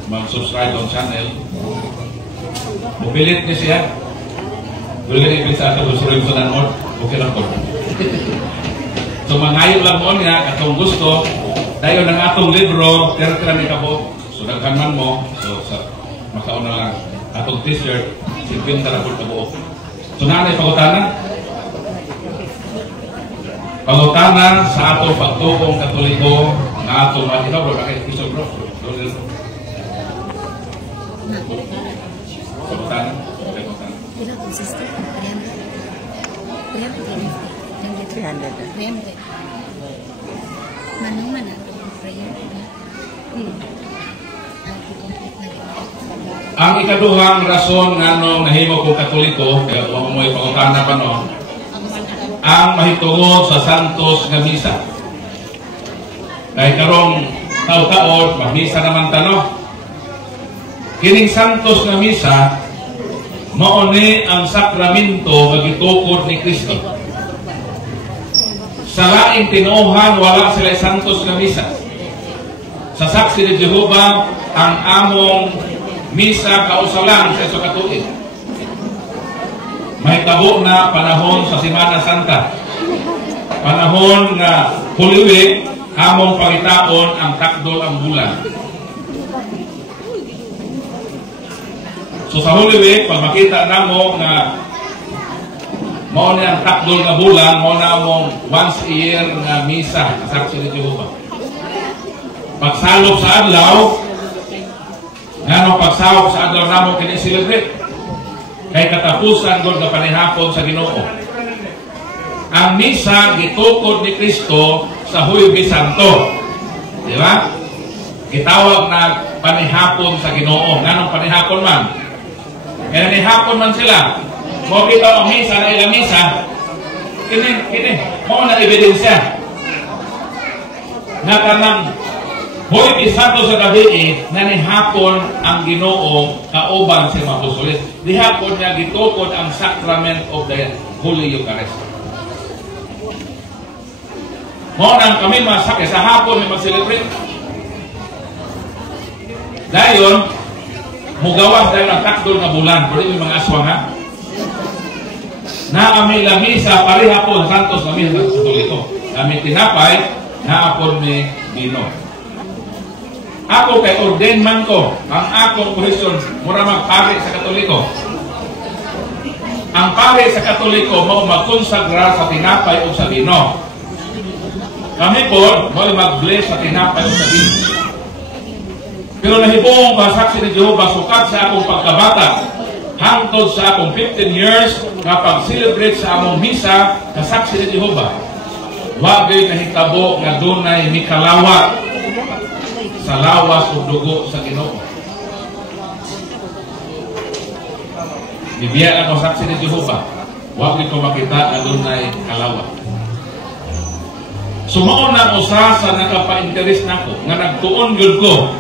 mag-subscribe ang channel. Mupilit niya siya. Dulu kan ibig sa ato gusto rin sa nanon. Okay lang po. So mangayon lang mo niya atong gusto. Dayon ng atong libro, tira-tira ni kabo. So nagkaman mo. So makaon na lang atong t-shirt. Sipin tarapod kabuo. So nanay pagutana. Pagutana sa atong pagtuong Katoliko na atong ikaw bro. Iso bro. Pagutana. Pila ko sister? 300. Manong man ako. Ang ikaduhang rason nga nung nahimo kong Katoliko, kaya kung mo ipagutana pa no, ang mahitungod sa Santos nga Misa. Dahil karong taon-taon, magmisa naman tano. Kining Santos nga Misa, mauni ang sakramento magitukod ni Kristo. Sa laing tinuhan, wala sila Santos nga Misa. Sa saksi ni Jehovah, ang among misa kausalang sa iso katuig. May tabo na panahon sa Semana Santa. Panahon na Holy Week, among pangitaon ang takdol ang bulan. So sa Holy Week, pag makita na mo nga mao na ang takdol nga bulan, mao na among once a year nga misa sa saksi ni Jehovah. Pagsalop sa adlaw, nga pagsalop sa adlaw namo kini celebrate. Kay katapusan gud nga panihapon sa Ginoo. Ang misa gitukod ni Kristo sa Huwebes Santo. Di ba? Gitawag na panihapon sa Ginoo. Nganong panihapon man? Kaya nihapon man sila. Mo kita ang misa na ilang misa. Kini, mo na ebidensya. Nga kanang Huwebes Santo sa gabi na nihapon ang Ginoo kauban sa mga apostoles. Nihapon niya gitukod ang sacrament of the Holy Eucharist. Mo nang kami masakay sa hapon may mag-celebrate. Dayon, mugawas dahil ang takdol nga bulan. Pero yung mga aswang ha. Na kami lamisa parihapon Santos kami sa Katoliko. Kami tinapay na apon may vino. Ako kay ordain man ko, ang akong posisyon mura magpare sa Katoliko. Ang pare sa Katoliko mo magkonsagra sa tinapay o sa vino. Kami po mo mag-bless sa tinapay o sa vino. Pero nahibong saksi ni Jehovah sukat sa akong pagkabata hangtod sa akong 15 years nga pag-celebrate sa among misa sa saksi ni Jehovah. Wagay nahitabo nga dunay mikalawat sa lawas o dugo sa Ginoo. Bibiyaan ako saksi ni Jehovah. Huwag ko makita na doon ay kalawat. Sumaon na usa sa nakapainteres nako nga nagtuon gyud ko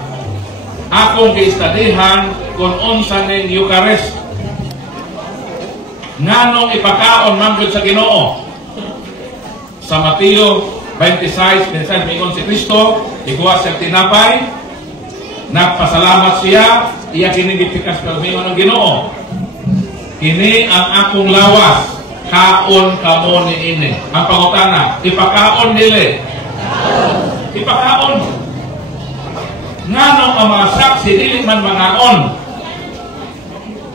akong giistadihan kung unsa ning Eucharist. Nganong ipakaon man gyud sa Ginoo. Sa Mateo 26, mensahe mingon si Kristo, ikuha sa tinapay, nagpasalamat siya, iya kini gipikas pero mingon ang Ginoo. Kini ang akong lawas, kaon kamo ni ini. Ang pangutana, ipakaon dili. Ipakaon. Nganong ang mga saksi dili man mangaon.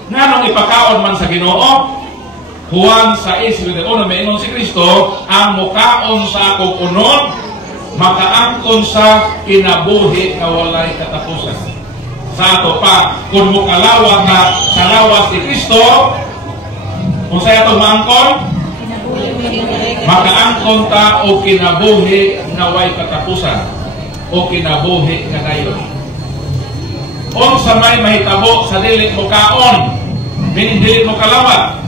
Nganong ipakaon man sa Ginoo. Juan 6:21 maingon si Kristo, ang mukaon sa akong unod, makaangkon sa kinabuhi nga walay katapusan. Sa ato pa, kung mukalawa ka sa lawas ni Kristo, Kung sa'yo ito maangkon, makaangkon ta o kinabuhi nga way katapusan o kinabuhi nga dayon. On sa may mahitabo sa dili mo kaon, dili mo kalawat.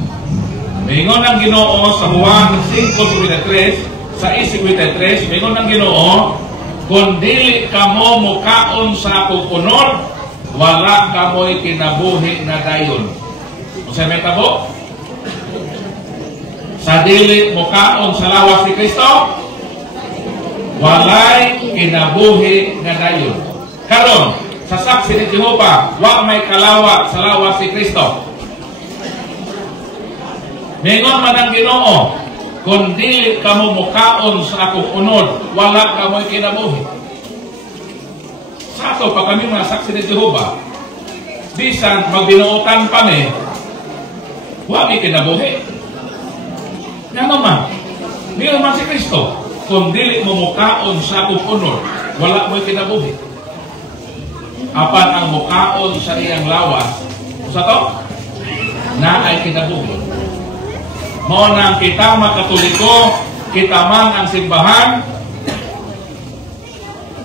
Mingon ang Ginoo sa Juan 5:53, sa 53, mingon ang Ginoo, kung dili kamo mukaon sa akong unod, wala kamoy kinabuhi na dayon. Kung sa may tabo, sa dili mukaon sa lawas ni Kristo, walay kinabuhi na dayon. Karon, sa saksi ni Jehova, wa may kalawat sa lawas ni Kristo. Mingon man ang Ginoo, kung dili kamo mukaon sa akong unod, wala kamoy kinabuhi. Sa ato, pag kami mga saksi ni Jehova, bisan magbinuotan pa ni, wa may kinabuhi. Nga naman, mingon man si Kristo, kung dili mo mukaon sa akong unod, wala mo'y kinabuhi. Apan ang mukaon sa iyang lawas, sa to, na ay kinabuhi. Mao nang kita makatoliko, kita man ang simbahan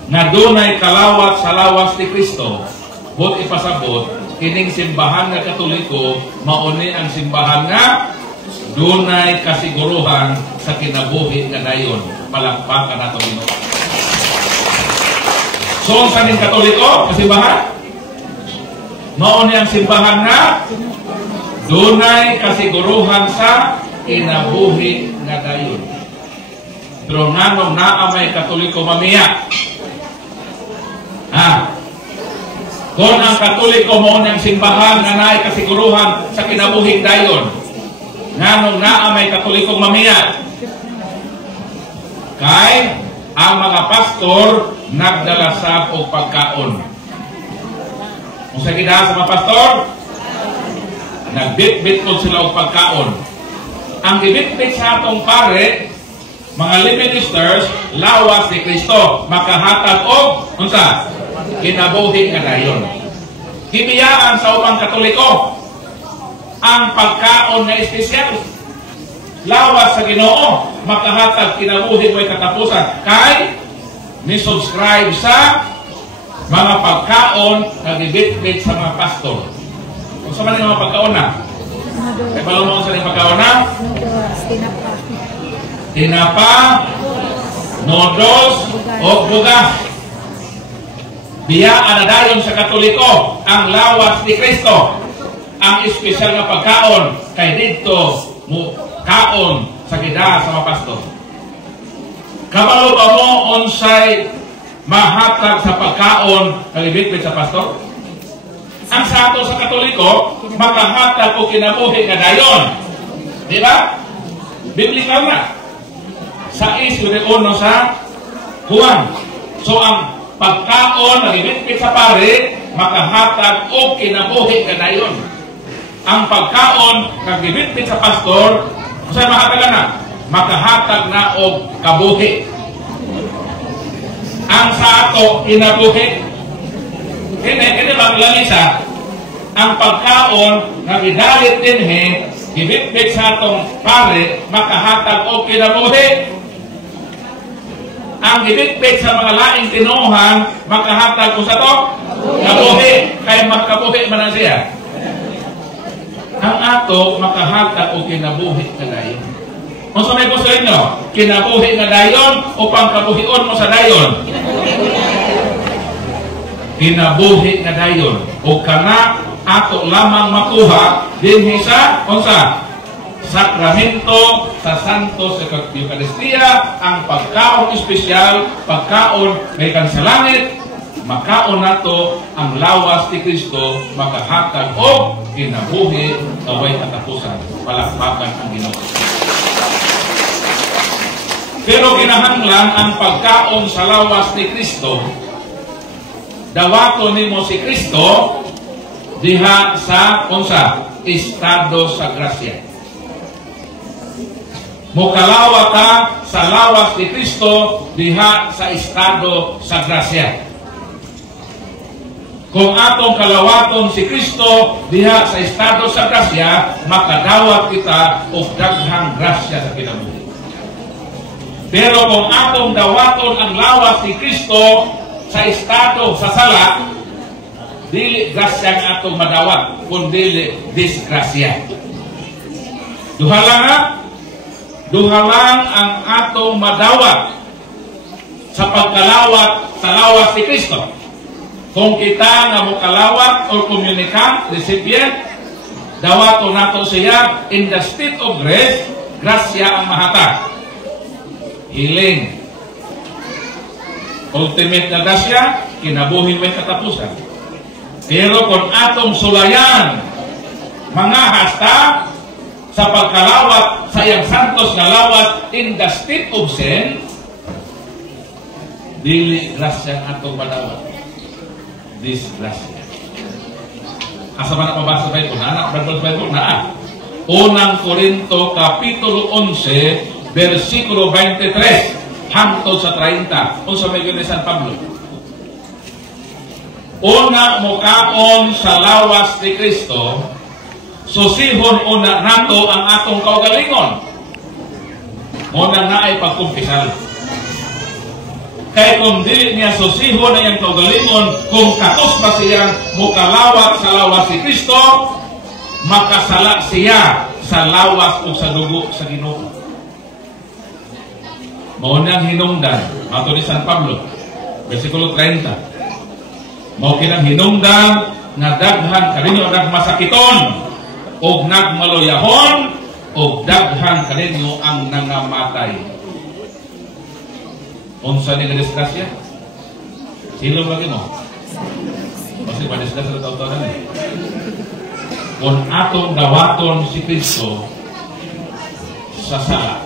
na dunay kalawat sa lawas ni Kristo. Bot ipasabot, kining simbahan nga katoliko, mauni ang simbahan nga dunay kasiguruhan sa kinabuhi nga dayon. Palakpakan nato Ginoo. So, sa ning katoliko, kasimbahan, mauni ang simbahan nga dunay kasiguruhan sa kinabuhi nga dayon. Pero nanong naamay katoliko mamiya. Kung ang katoliko mauni ang simbahan nga naay kasiguruhan sa kinabuhi dayon, nanong naamay katoliko mamiya. Kay ang mga pastor nagdala sa og pagkaon. Kung sa gidaan sa mga pastor, nagbit-bit ko sila og pagkaon. Ang gibit-bit sa atong pare, mga ministers, lawas ni Kristo, makahatag og unsa? Kinabuhi nga dayon. Gibiyaan sa upang katoliko ang pagkaon nga espesyal. Lawas sa Ginoo, makahatag kinabuhi mo'y katapusan. Kay ni-subscribe sa mga pagkaon na gibit-bit sa mga pastor. Kung sa man yung mga pagkaon na? Kaya pala mo sa mga pagkaon na? Tinapa, noodles, o bugas. Biyaan na dayon sa katoliko ang lawas ni Kristo. Ang espesyal na pagkaon kay dito mo kaon sa gida sa mga pastor. Kabalo ba mo onsay mahatag sa pagkaon kalibit sa pastor? Ang sa ato sa katoliko, makahatag o kinabuhi nga dayon. Di ba? Biblikal na. Sa 6:1 sa Juan. So ang pagkaon kalibit sa pare, makahatag o kinabuhi nga dayon. Ang pagkaon kalibit sa pastor, sa mahatag na, makahatag na og kabuhi. Ang sa ato kinabuhi. Kini bang lamisa, ang pagkaon nga gidalit dinhi, gibit-bit sa atong pare, makahatag og kinabuhi. Ang gibit-bit sa mga laing tinuhan, makahatag ko sa to, kabuhi. Kaya makabuhi man siya. Ang ato makahatag o kinabuhi nga dayon. Kung sa may gusto ninyo, kinabuhi nga dayon o pangkabuhion mo sa dayon? Kinabuhi nga dayon. O kana ato lamang makuha dinhi sa unsa? Sakramento sa Santos Eucharistia, ang pagkaon espesyal, pagkaon may sa langit, makaon nato ang lawas ni Kristo, makahatag o kinabuhi kaway katapusan. Palakpakan ang Ginoo. Pero kinahanglan ang pagkaon sa lawas ni Kristo, dawato nimo si Kristo diha sa unsa? Estado sa grasya. Mukalawa ka sa lawas ni Kristo diha sa estado sa grasya. Kung atong kalawaton si Kristo diha sa estado sa grasya, makadawat kita og daghang grasya sa kinabuhi. Pero kung atong dawaton ang lawas ni Kristo sa estado sa sala, dili grasya ang atong madawat, kundi disgrasya. Duha lang ang atong madawat sa pagkalawat sa lawas ni Kristo. Kung kita nga mokalawat o communicant, recipient, dawaton nato siya in the state of grace, grasya ang mahatag. Healing. Ultimate na grasya, kinabuhin may katapusan. Pero kung atong sulayan, mga hasta, sa pagkalawat sa iyang santos nga lawat in the state of sin, dili grasya atong madawat. Disgrasya. Asa man na mabasa Bible? Bible na. Unang Korinto Kapitulo 11 versikulo 23 hangtod sa 30. Unsa may ni San Pablo? Una mukaon sa lawas ni Kristo, susihon una nato ang atong kaugalingon. Muna na ay pagkumpisal. Kaya kung dili niya susihon na iyang kaugalingon, kung katos pa siyang mukalawat sa lawas si Kristo, makasala siya sa lawas o sa dugo sa Ginoo. Maunang hinungdan, ato ni San Pablo, versikulo 30. Mao kinang hinungdan nga daghan kaninyo nagmasakiton o nagmaluyahon o daghan kaninyo ang nangamatay. Unsa ni disgrasya? Sino lagi mo? Kasi pa-disgrasya na tao-tao na eh. Kung atong dawaton si Kristo sa sala,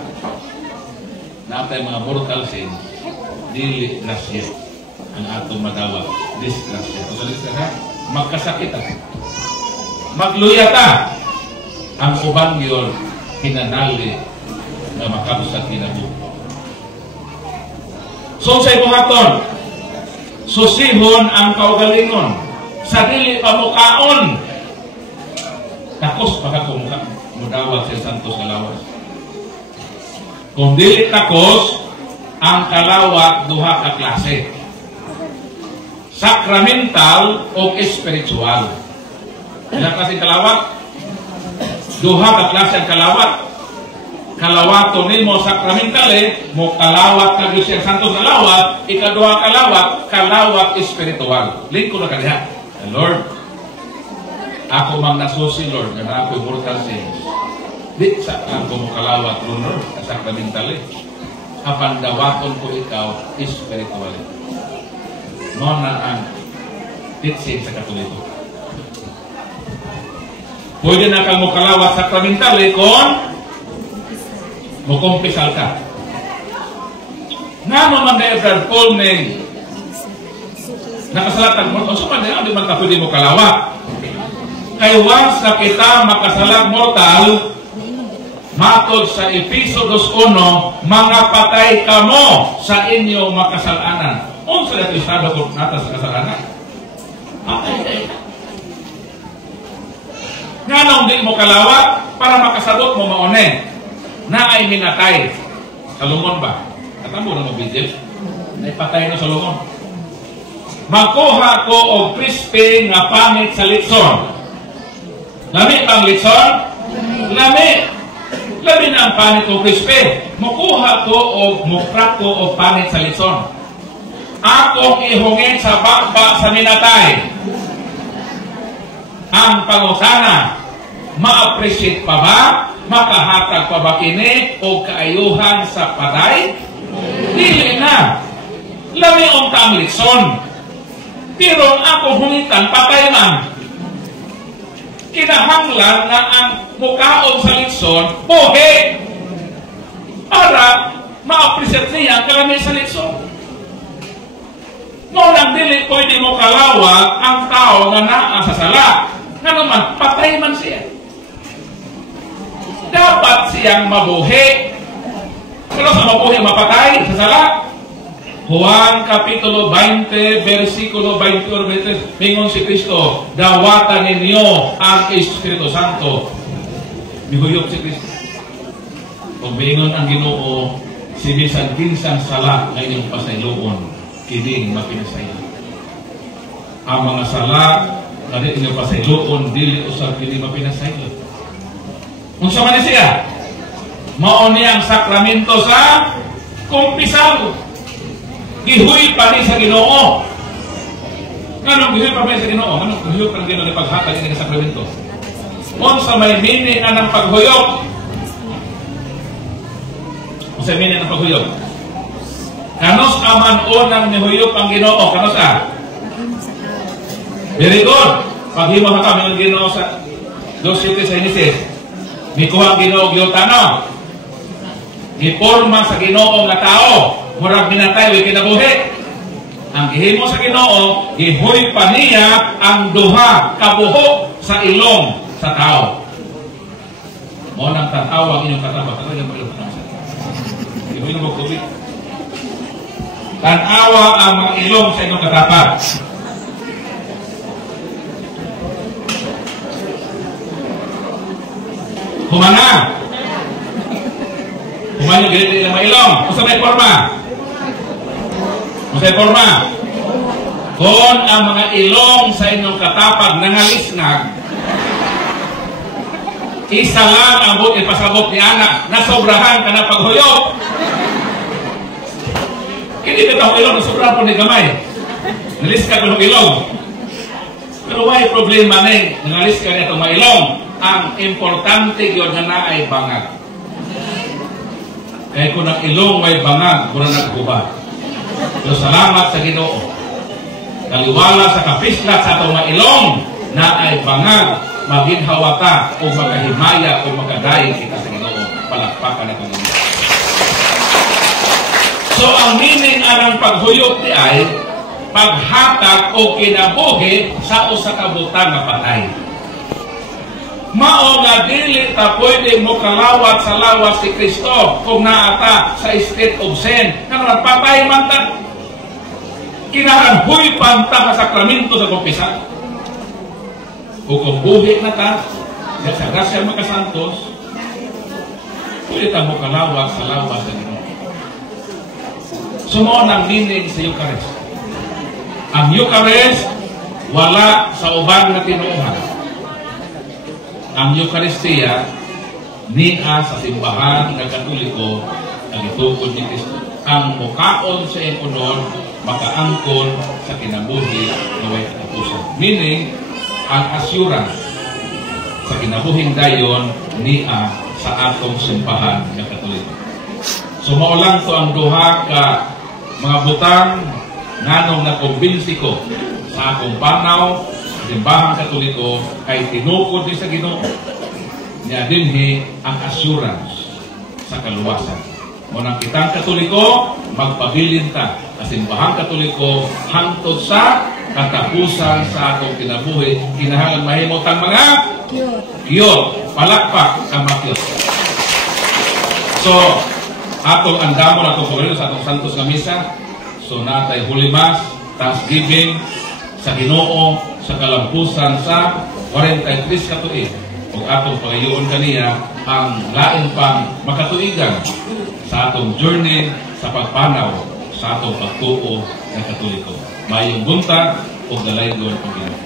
na atay mga mortal sins, dili grasya ang atong madawat. Disgrasya. Unsa disgrasya? Magkasakita. Magluyata. Ang uban yun, kinanali na makabusat kinabuhi. So sa ibuhaton, susihon ang kaugalingon sa dili pamukaon. Takos baka kumuka mudawat sa santos nga lawas. Kung dili takos, ang kalawat duha ka klase. Sacramental o spiritual. Ilang klase kalawat? Duha ka klase ang kalawat. Kalawato nimo sakramentale, mo kalawat ka Diyos yung santos na lawat, ikaduha kalawat espiritual. Lingko na kaniha. Lord, ako mang nasusi, Lord, na ako'y mortal sins. Di sa ako mo kalawat, Lord, sakramentale. Apan dawaton ko ikaw, espiritual. Mo na ang teaching sa Katoliko. Pwede na kang mo kalawat sakramentale kung mukumpisal ka. Nga naman na Brad Paul may nakasalatan mo, o suman na di man ka pwede mo kalawat. Kaya once na kita makasalag mortal, matod sa Episodos 1, mga patay ka mo sa inyong makasalanan. Unsa na ito estado kung nata sa kasalanan? Patay. Nga nang di mo kalawat, para makasabot mo maone. Na ay minatay. Salomon ba? Katamo na mabidil. Ay patay na Salomon. Makuha ko o crispy nga pangit sa litson. Lami pang litson? Lami. Lami na ang pangit o crispy. Makuha ko o mukrak ko o pangit sa litson. Akong ihungin sa bakba sa minatay. Ang pangusana, ma-appreciate pa ba? Makahatag pa ba kini o kaayuhan sa patay? Dili na. Lami ang tang litson. Pero ako hungitan, patay man. Kinahanglan na ang mukaon sa litson, buhi. Para ma-appreciate niya ang kalamay sa litson. Mo lang dili pwede mo kalawat ang tao na naa sa sala. Nga naman, patay man siya. Dapat siyang mabuhi. Pero sa mabuhi mapatay sa sala, Juan Kapitulo 20, versikulo 21, mingon si Kristo, dawatan ninyo ang Espiritu Santo. Mihuyok si Kristo. Kung mingon ang Ginoo, si bisan kinsang sala na inyong pasayloon, kining mapinasaya. Ang mga sala na di inyong pasayloon, dili usab kining mapinasaya. Kung sa man siya, mao niya ang sakramento sa kumpisal. Gihuy pa ni sa Ginoo. Ganong gihuy pa ni sa Ginoo? Ganong gihuy pa ni Ginoo ni paghatag ni sakramento? Kung sa may meaning ng paghuyok, kung sa meaning ng paghuyok, kanos aman unang nihuyok ang Ginoo? Kanos a? Very good. Paghimo ka kami ng Ginoo sa 2:7 sa Genesis. Mikuha ang Ginoo gyutano. Giporma sa Ginoo nga tao. Murag binatay, way kinabuhi. Ang gihimo sa Ginoo, gihuy pa niya ang duha kabuho sa ilong sa tao. Mo nang tatawa ang inyong katawa. Katawa yung ilong katawa. Gihuy na magkubi. Tanawa ang mga ilong sa inyong katapat. Humana. Humana yung ganit ng mga ilong. Kung sa may forma. Masay forma. Kung ang mga ilong sa inyong katapag nangalisngag, isa lang ang buti pasabot ni anak, nasobrahan ka na paghuyok. Hindi ka ilong, nasobrahan po ni gamay. Naliskag ko ng ilong. Pero why problema na nangalisngag itong mga ilong? Ang importante yun na ay bangag. Kaya kung ang ilong may bangag, kung na nagkuba. Pero salamat sa Ginoo. Kaliwala sa kapislat sa atong mga ilong na ay bangag, maginhawata o magahimaya o magadayin kita sa Ginoo. Palakpakan na kami. So ang meaning ng paghuyok di ay paghatag o kinabuhi sa usa ka butang nga patay. Mao nga dili ta pwede mo kalawat sa lawas si Kristo kung naata sa state of sin. Nga patay man ta. Kinahanhuy panta sa sakramento sa kumpisal. O kung buhi na ta, sa grasya makasantos, pwede ta mo kalawat sa lawas sa Ginoo. Sumo ng meaning sa Eucharist. Ang Eucharist, wala sa uban na tinuuhan. Ang Eucharistia, niya sa simbahan ng Katoliko, ang itukod ni Kristo. Ang mukaon sa ikunon, makaangkon sa kinabuhi na way katapusan. Meaning, ang assurance sa kinabuhing dayon, niya sa atong simbahan ng Katoliko. So, maulang to ang duha ka mga butang nganong nakumbinsi ko sa akong panaw, simbahang Katoliko kay tinukod ni sa Ginoo niya dinhi ang assurance sa kaluwasan. Munang kitang Katoliko, magpabilin ta sa simbahang Katoliko hangtod sa katapusan sa atong kinabuhi. Kinahanglan mahimot ang mga kiyot, palakpak ang mga kiyot. So, atong andamon, atong pagalido sa atong santos nga misa. So, natay Holy Mass, Thanksgiving sa Ginoo, sa kalampusan sa 43 katuig. Kung atong pagayoon kaniya, ang lain pang makatuigan sa atong journey sa pagpanaw sa atong pagtuo ng Katoliko. Mayong buntag o dalaygon ang Ginoo.